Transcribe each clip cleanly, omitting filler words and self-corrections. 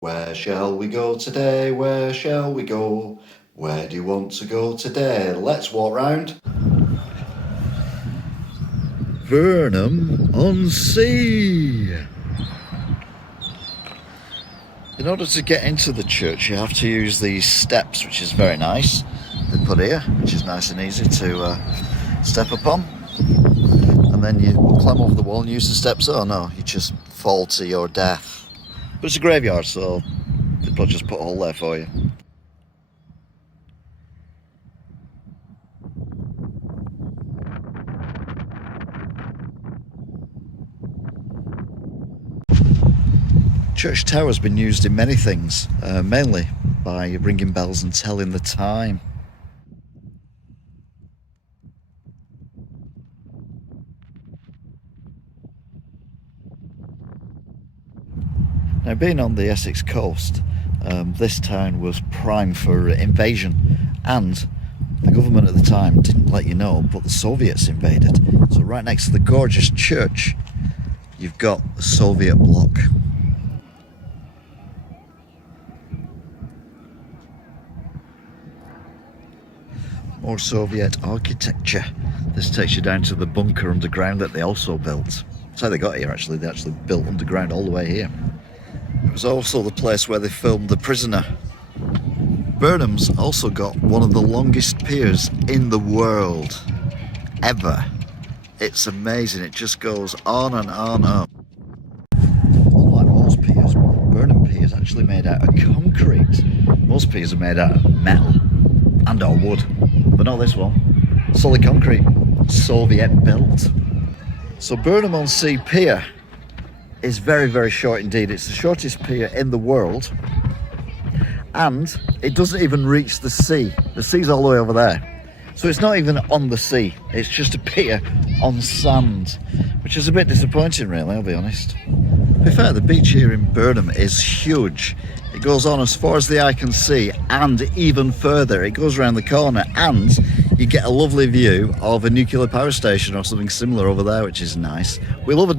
Where shall we go today? Where shall we go? Where do you want to go today? Let's walk round Burnham on Sea. In order to get into the church, you have to use these steps, which is very nice. They put here, which is nice and easy to step upon. And then you climb over the wall and use the steps. Oh no, you just fall to your death. But it's a graveyard, so they'll just put a hole there for you. Church tower has been used in many things, mainly by ringing bells and telling the time. Now, being on the Essex coast, this town was prime for invasion, and the government at the time didn't let you know, but the Soviets invaded. So right next to the gorgeous church, you've got the Soviet bloc. More Soviet architecture. This takes you down to the bunker underground that they also built. That's how they got here, actually. They actually built underground all the way here. It was also the place where they filmed The Prisoner. Burnham's also got one of the longest piers in the world, ever. It's amazing, it just goes on and on and on. Unlike most piers, Burnham Pier is actually made out of concrete. Most piers are made out of metal and or wood, but not this one. Solid concrete, Soviet built. So Burnham on Sea Pier is very, very short indeed. It's the shortest pier in the world, and it doesn't even reach the sea. The sea's all the way over there. So it's not even on the sea. It's just a pier on sand, which is a bit disappointing, really, I'll be honest. To be fair, the beach here in Burnham is huge. It goes on as far as the eye can see, and even further. It goes around the corner, and you get a lovely view of a nuclear power station or something similar over there, which is nice. We love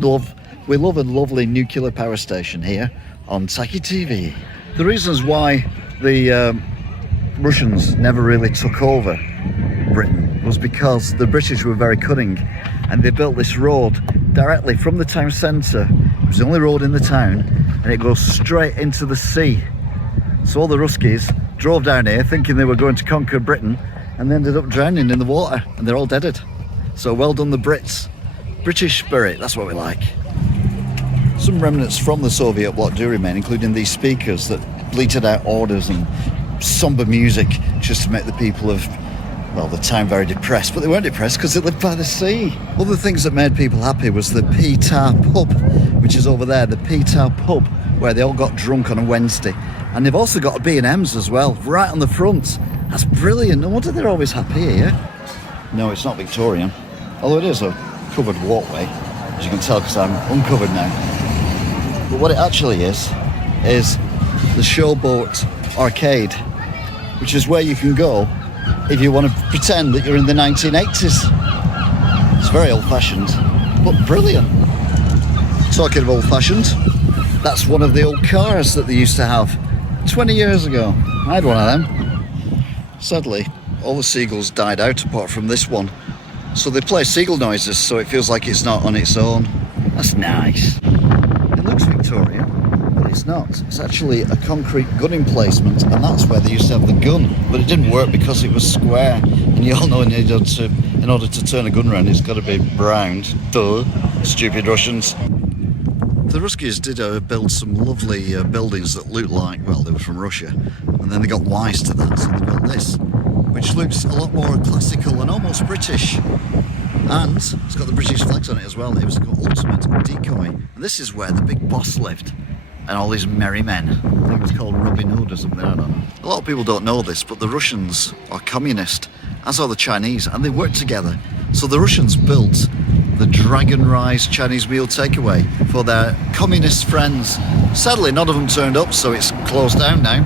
a lovely nuclear power station here on Taki TV. The reasons why the Russians never really took over Britain was because the British were very cunning, and they built this road directly from the town centre. It was the only road in the town, and it goes straight into the sea. So all the Ruskies drove down here thinking they were going to conquer Britain, and they ended up drowning in the water, and they're all deaded. So well done the Brits. British spirit, that's what we like. Some remnants from the Soviet bloc do remain, including these speakers that bleated out orders and somber music just to make the people of, well, the town very depressed. But they weren't depressed because they lived by the sea. Other things that made people happy was the Peter pub, which is over there, the Peter pub, where they all got drunk on a Wednesday. And they've also got a B&M's as well, right on the front. That's brilliant. No wonder they're always happy here. No, it's not Victorian, although it is a covered walkway, as you can tell because I'm uncovered now. But what it actually is the Showboat Arcade, which is where you can go if you want to pretend that you're in the 1980s. It's very old-fashioned, but brilliant. Talking of old-fashioned, that's one of the old cars that they used to have 20 years ago. I had one of them. Sadly, all the seagulls died out apart from this one. So they play seagull noises so it feels like it's not on its own. That's nice. It looks Victorian, but it's not. It's actually a concrete gun emplacement, and that's where they used to have the gun. But it didn't work because it was square, and you all know in order to turn a gun around, it's got to be round. Duh, stupid Russians. The Ruskies did build some lovely buildings that looked like, well, they were from Russia, and then they got wise to that, so they built this, which looks a lot more classical and almost British. And it's got the British flags on it as well. It was called Ultimate Decoy. And this is where the big boss lived, and all these merry men. I think it was called Robin Hood or something, I don't know. A lot of people don't know this, but the Russians are communist, as are the Chinese, and they work together. So the Russians built the Dragon Rise Chinese meal takeaway for their communist friends. Sadly, none of them turned up, so it's closed down now.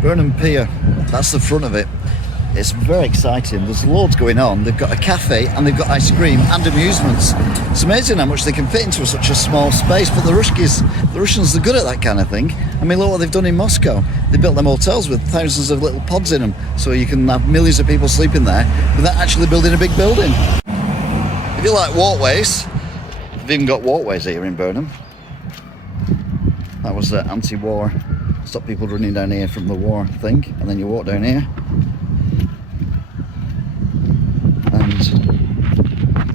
Burnham Pier, that's the front of it. It's very exciting. There's loads going on. They've got a cafe and they've got ice cream and amusements. It's amazing how much they can fit into such a small space. But the Russians are good at that kind of thing. I mean, look what they've done in Moscow. They built them hotels with thousands of little pods in them, so you can have millions of people sleeping there without actually building a big building. If you like walkways, they've even got walkways here in Burnham. That was anti-war. Stop people running down here from the war thing, and then you walk down here.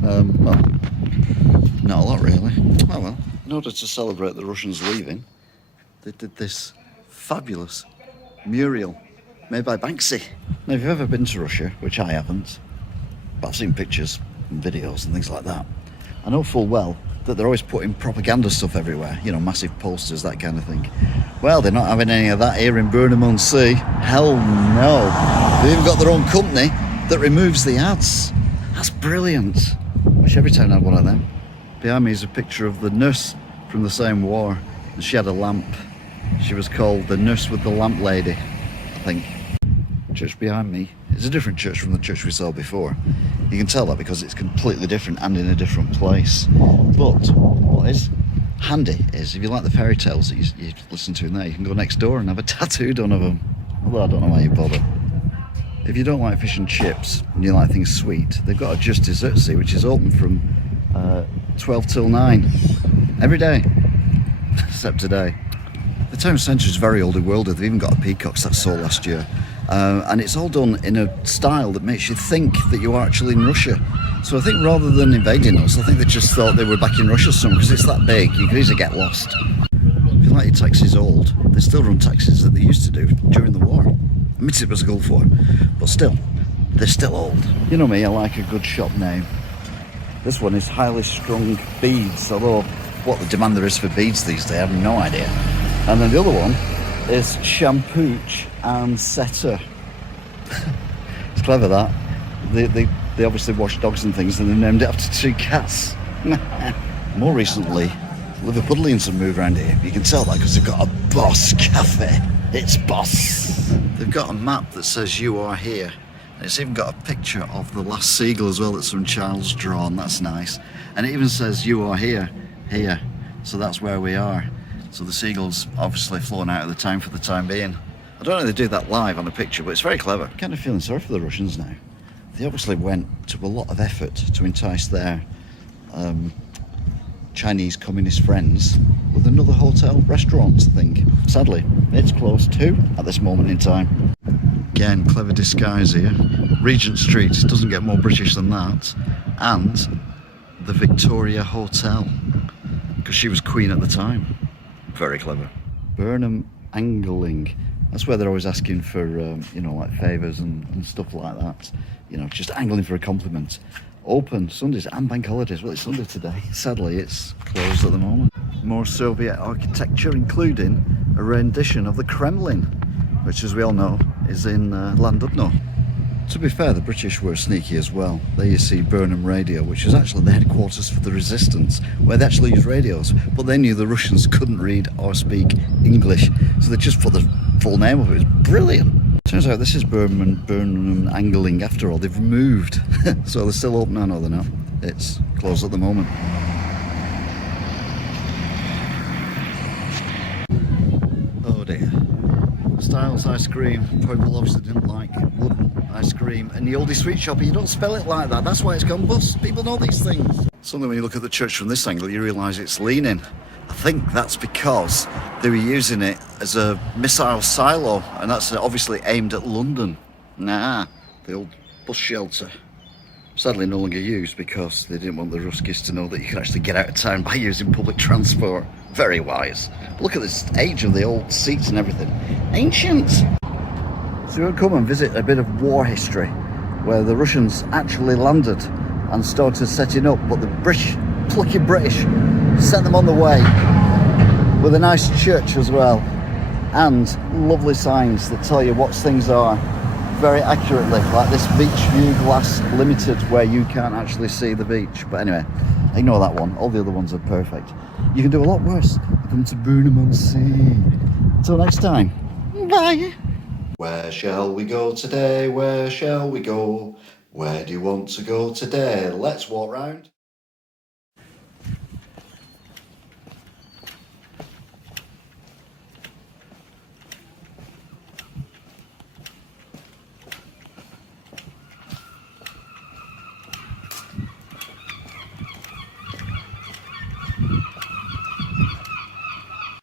And, well, not a lot really. Oh well. In order to celebrate the Russians leaving, they did this fabulous mural made by Banksy. Now, if you've ever been to Russia, which I haven't, but I've seen pictures and videos and things like that, I know full well that they're always putting propaganda stuff everywhere, you know, massive posters, that kind of thing. Well, they're not having any of that here in Burnham-on-Sea. Hell no. They've even got their own company that removes the ads. That's brilliant. I wish every town had one of them. Behind me is a picture of the nurse from the same war. And she had a lamp. She was called the Nurse with the Lamp Lady, I think. Church behind me is a different church from the church we saw before. You can tell that because it's completely different and in a different place. But what is handy is if you like the fairy tales that you listen to in there, you can go next door and have a tattoo done of them. Although I don't know why you bother. If you don't like fish and chips and you like things sweet, they've got a Just Dessertsy which is open from 12 till 9 every day, except today. The town centre is very oldie worldy. They've even got a peacocks that saw last year. And it's all done in a style that makes you think that you are actually in Russia. So I think rather than invading us, I think they just thought they were back in Russia somewhere, because it's that big, you could easily get lost. If you like your taxis old, they still run taxis that they used to do during the war. Admittedly it was a Gulf War, but still, they're still old. You know me, I like a good shop name. This one is Highly Strung Beads, although what the demand there is for beads these days, I have no idea. And then the other one is Shampooch and Setter. It's clever that. They obviously wash dogs and things and they named it after two cats. More recently, Liverpudlians have moved around here. You can tell that because they've got a Boss Cafe. It's Boss. They've got a map that says you are here. And it's even got a picture of the last seagull as well that some child's drawn. That's nice. And it even says you are here. So that's where we are. So the seagull's obviously flown out of the town for the time being. I don't know if they do that live on a picture, but it's very clever. I'm kind of feeling sorry for the Russians now. They obviously went to a lot of effort to entice their Chinese communist friends with another hotel restaurant thing. Sadly, it's closed too at this moment in time. Again, clever disguise here. Regent Street doesn't get more British than that. And the Victoria Hotel, because she was queen at the time. Very clever. Burnham Angling. That's where they're always asking for, you know, like favours and stuff like that. You know, just angling for a compliment. Open Sundays and bank holidays. Well, it's Sunday today. Sadly, it's closed at the moment. More Soviet architecture, including a rendition of the Kremlin, which, as we all know, is in Landudno. To be fair, the British were sneaky as well. There you see Burnham Radio, which is actually the headquarters for the resistance, where they actually use radios. But they knew the Russians couldn't read or speak English, so they just put the full name of it. It was brilliant. Turns out this is Burnham Angling after all. They've moved. So they're still open. No, they're not. It's closed at the moment. Oh dear. Styles ice cream. People obviously didn't like wooden ice cream. And the oldie sweet shop, you don't spell it like that. That's why it's gone bust. People know these things. Suddenly when you look at the church from this angle, you realise it's leaning. I think that's because they were using it as a missile silo, and that's obviously aimed at London. Nah, the old bus shelter. Sadly no longer used because they didn't want the Ruskies to know that you could actually get out of town by using public transport. Very wise. But look at this age of the old seats and everything. Ancient. So we'll come and visit a bit of war history, where the Russians actually landed and started setting up, but the plucky British sent them on the way with a nice church as well, and lovely signs that tell you what things are very accurately, like this beach view glass limited where you can't actually see the beach. But anyway, ignore that one. All the other ones are perfect. You can do a lot worse. Come to Burnham-on-Sea. Until next time, bye. Where shall we go today? Where shall we go? Where do you want to go today? Let's walk round.